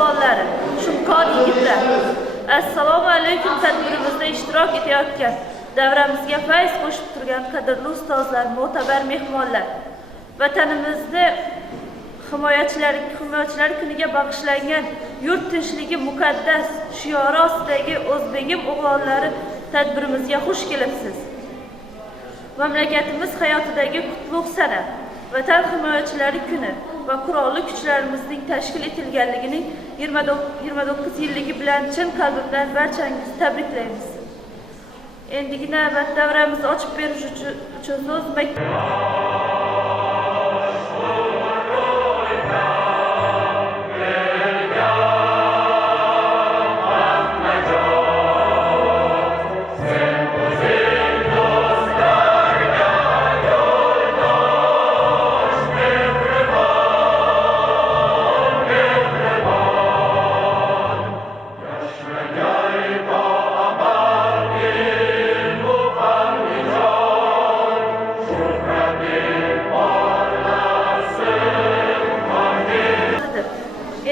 o'g'illari, shumkor yigitlar. Assalomu alaykum. Tadbirimizda ishtirok etayotgan, davramizga fayz qo'shib turgan qadrli ustozlar, mo'tabar mehmonlar, vatanimizda himoyachilar kuniga bag'ishlangan yurt tinchligi muqaddas shiori ostidagi o'zbegim o'g'lonlari tadbirimizga xush kelibsiz. Mamlakatimiz hayotidagi qutlug' sana, Vatan himoyachilari kuni va qurolli kuchlarimizning tashkil etilganligining 29 yilligi bilan chin qalbimdan barchangizni tabriklaymiz. Endigina davramizni ochib berish uchun so'z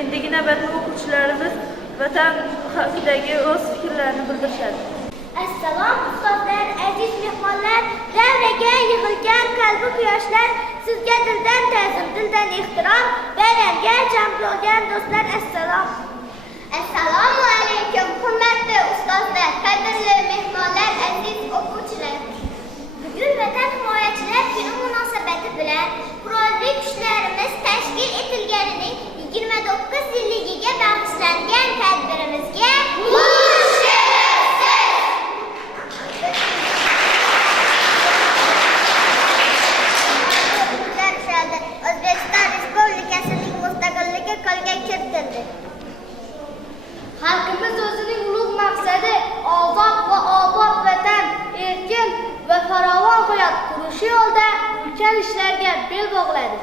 endigina vatan o'quvchilarimiz vatan haqidagi o'z fikrlarini bildirishadi. Assalom ustozlar, aziz mehmonlar, davraga yig'ilgan qalbi quyoshlar, sizga dildan ta'zim, dildan ehtirom, bayramga jam bo'lgan do'stlar, assalom. Assalomu alaykum, hurmatli ustozlar, qadrli mehmonlar, aziz o'quvchilar. Bugun Vatan himoyachilar kuni munosabati bilan qurolli kuchlarimiz tashkil etilganining 29 yilligiga bag'ishlangan tadbirimizga xush kelibsiz. O'zbekiston Respublikasining mustaqilligi qo'lga kiritildi. Xalqimiz o'zining ulug' maqsadi ozod va obod vatan, erkin va farovon hayot qurishi yo'lida ulkan ishlarga bel bog'ladi.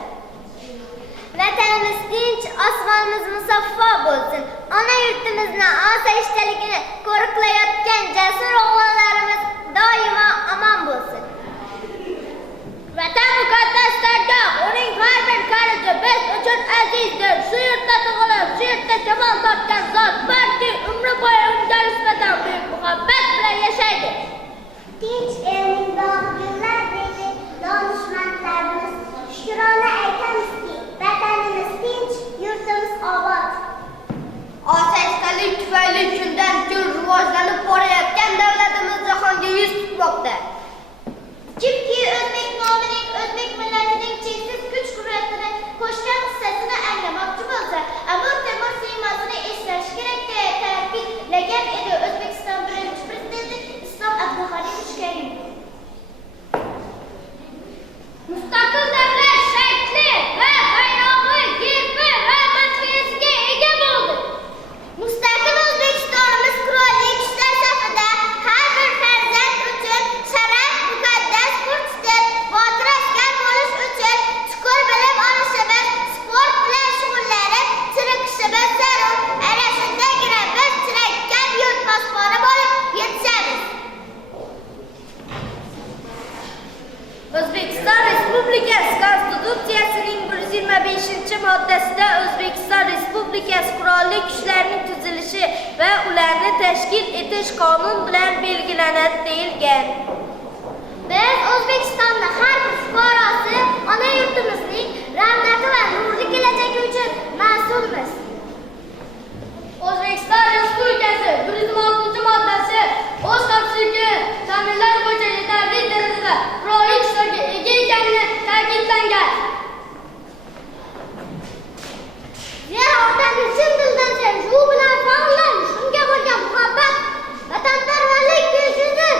Vatanimiz tinch, osmonimiz musaffo bo'lsin. Ona yurtimizni osoyishtaligini qo'riqlayotgan jasur o'g'illarimiz doimo omon bo'lsin. Vatan muqaddas dargoh, uning har bir qariji biz uchun azizdir. Shu yurtda tug'ilib, shu yurtda jamol topgan zot borki, umri bo'yi unga nisbatan buyuk muhabbat bilan yashaydi. Tinch elning dog'i gullar deydi donishmandlarimiz. Shukrona aytamizki, vatanimiz tinch, yurtimiz obod. Osoyishtalik tufayli kundan kun rivojlanib borayotgan davlatimiz jahonga yuz tutmoqda. Kimki o'zbek nomining, o'zbek millatining cheksiz kuch-qudratini qo'shgan hissasini anglamoqchi bo'lsa, Amir Temur siymasini eslash kerak deb ta'kidlagan edi O'zbekiston birinchi prezidenti Islom Abdug'aniyevich Karimov. Mustaqil davlat shakli va bayrog'i, gerbi va madhiyasiga ega bo'ldi. Mustaqil O'zbekistonimiz qurolli kuchlar safida har bir farzand uchun sharaf, muqaddas burchdir. Botir askar bo'lish uchun chuqur bilim olishimiz, sport bilan shug'ullanib, chiriqishimiz zarur. Ana shundagina biz chinakam yurt posboni bo'lib yetishamiz. O'zbekiston Respublikasi Konstitutsiyasining 125-moddasida O'zbekiston Respublikasi qurolli kuchlarining tuzilishi va ularni tashkil etish qonun bilan belgilanadi deyilgan. Biz O'zbekistonning har bir fuqarosi ona yurtimizning ravnaqi va nurli kelajagi uchun mas'ulmiz. O'zbekiston Respublikasi 126-moddasi o'z xavfsizligini ta'minlash bo'yicha yetarli darajada qurolli kuchlarga ega ekanini ta'kidlagan. Zero otani chin dildan sevish, u bilan faollanish, unga bo'lgan muhabbat, vatanparvarlik tuyg'usidir.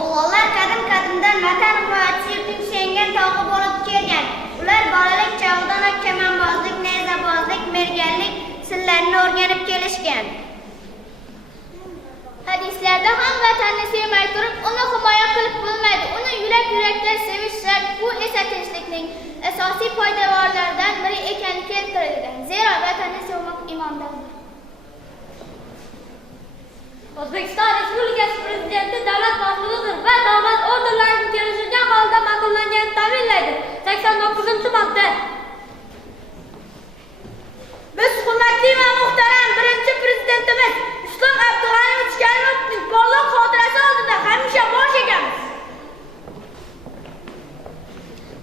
O'g'illar qadim-qadimdan vatan himoyachisi yurtning suyangan tog'i bo'lib kelgan. Ular bolalik chog'idan kamonbozlik, nayzabozlik, merganlik sillarini o'rganib kelishgan. Hadislarda ham vatanni sevmay turib, uni himoya qilib bo'lmaydi. Uni yurak-yurakdan sevish shart. Bu esa tinchlikning asosiy poydevorlaridan biri ekani keltirilgan. Zero vatanni sevmoq iymondandir. O'zbekiston Respublikasi Prezidenti davlat mas'ulidir va davlat organlarining kelishilgan holda ma'qullanganini ta'minlaydi. 89-modda Prezidentimiz Islom Abdug'aniyevich Karimovning porloq xotirasi oldida hamisha bosh egamiz.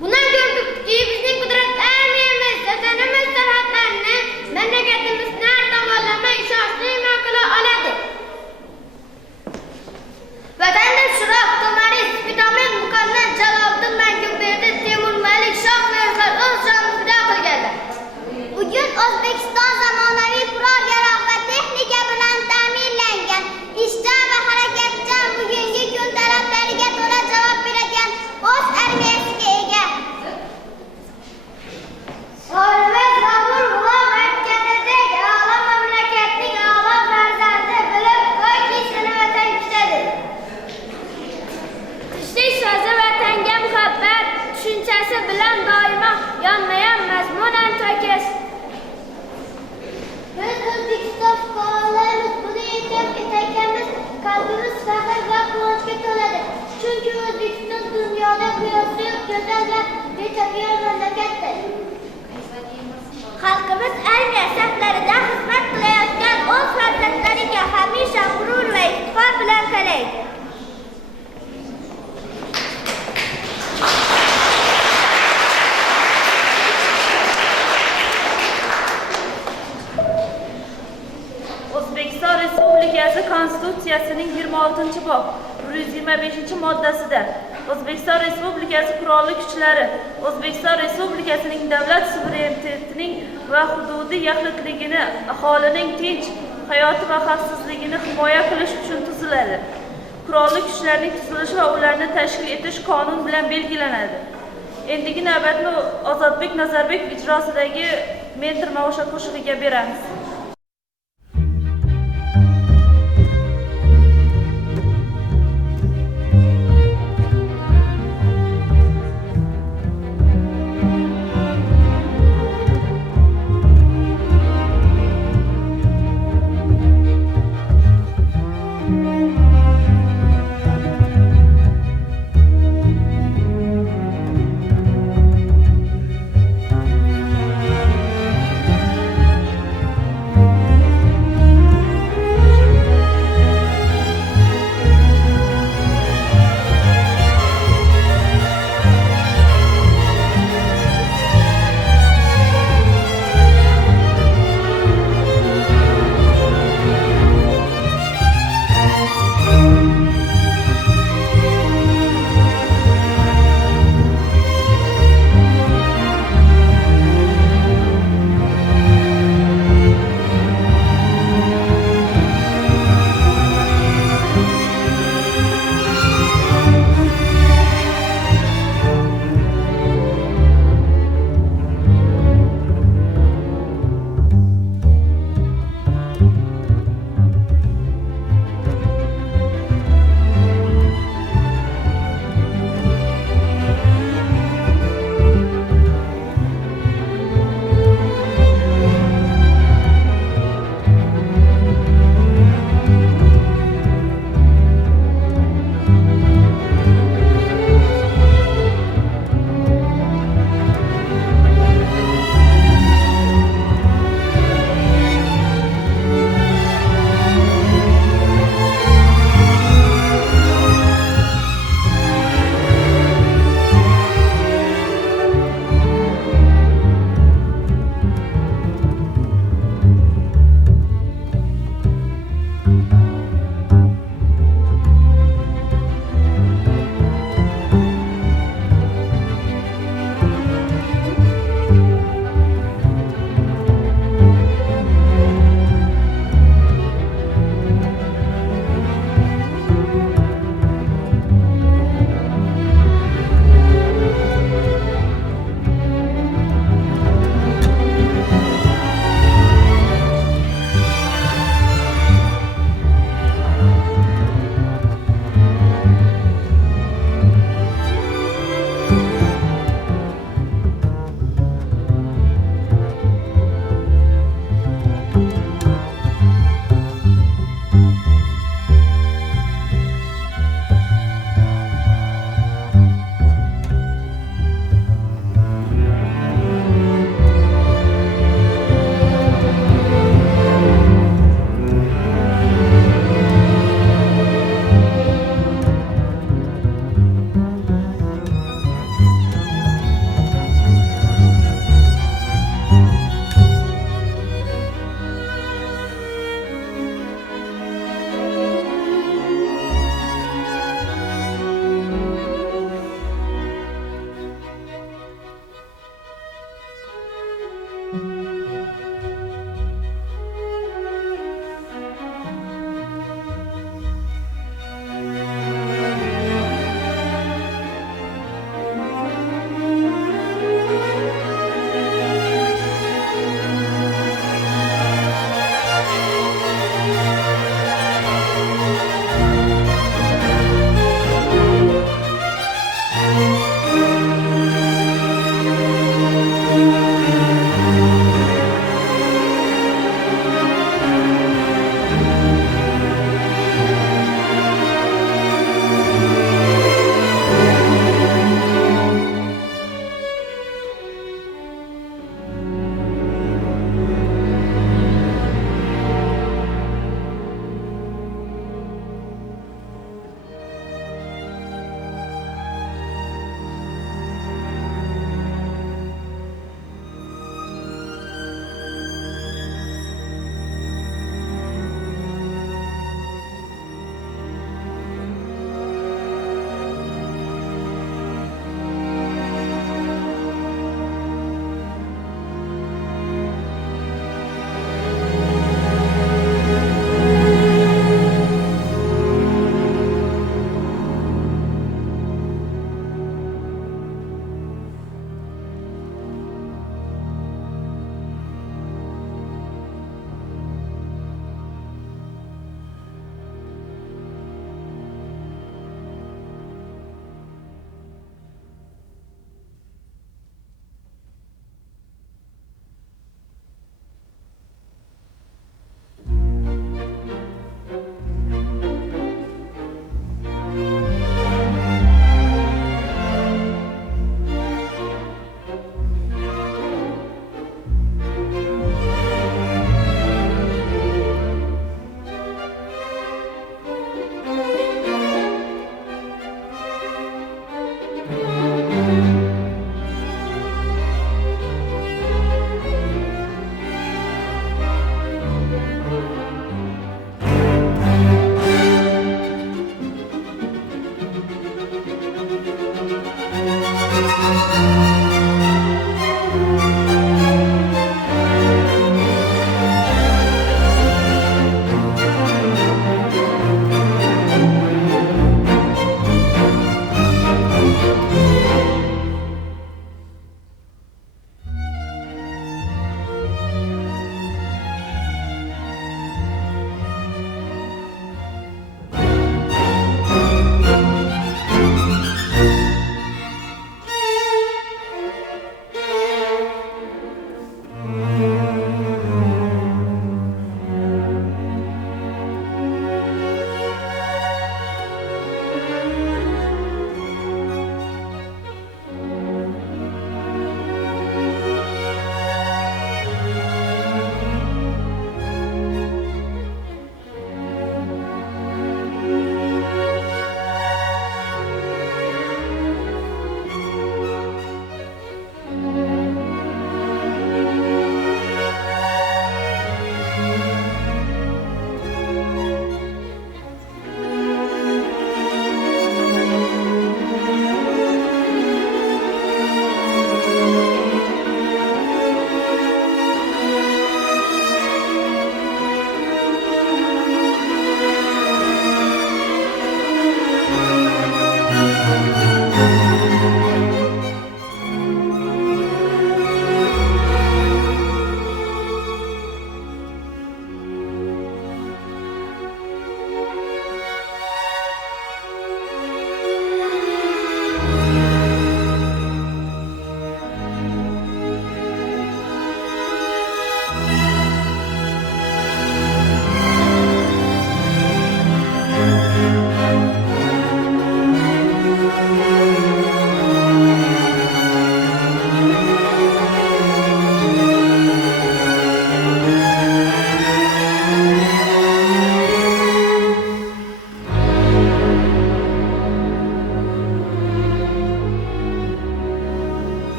Bundan ko'rdikki, bizning qudratli armiyamiz vatanimiz sarhadlarini, mamlakatimizni har tomonlama ishonchli himoya qila oladi. Vatandosh Shuroq, To'maris, Vitamin, Muqaddam, Jaloliddin, Manguberdi, Temur, Malik, Shoh Mirzo o'z jonini fido qilganlar. Bugun O'zbekiston zamonaviy qurol-yarog' va texnika bilan ta'minlangan, ishchan va harakatchan, bugungi kun talablariga to'la javob beradigan o'z armiyasiga ega. Shoirimiz G'afur G'ulom aytganidek, a'lo mamlakatning a'lo farzandi bilib qo'yki, seni vatan kutadi. Tinchlik so'zi vatanga muhabbat tushunchasi bilan doimo yonma-yon mazmunan to'kis. Biz O'zbekiston fuqarolarimiz buni e'tirof etayotganimiz qalbimiz faxr va quvonchga to'ladi. Chunki O'zbekiston dunyoda quyoshi yo'q go'zal va betakror mamlakatdir. Xalqimiz armiya saflarida xizmat qilayotgan o'z farzandlariga hamisha g'urur va iftixor bilan qaraydi. O'zbekiston Respublikasi Konstitutsiyasining 26-bob 125-moddasida O'zbekiston Respublikasi Qurolli Kuchlari O'zbekiston Respublikasining davlat suverenitetining va hududiy yaxlitligini, aholining tinch hayoti va xavfsizligini himoya qilish uchun tuziladi. Qurolli kuchlarning tuzilishi va ularni tashkil etish qonun bilan belgilanadi. Endigi navbatni Ozodbek Nazarbekov ijrosidagi Mentor maosha qo'shig'iga beramiz.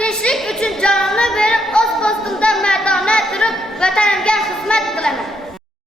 Tinchlik uchun jonimni berib, o'z postimda mardona turib, vatanimga xizmat qilaman.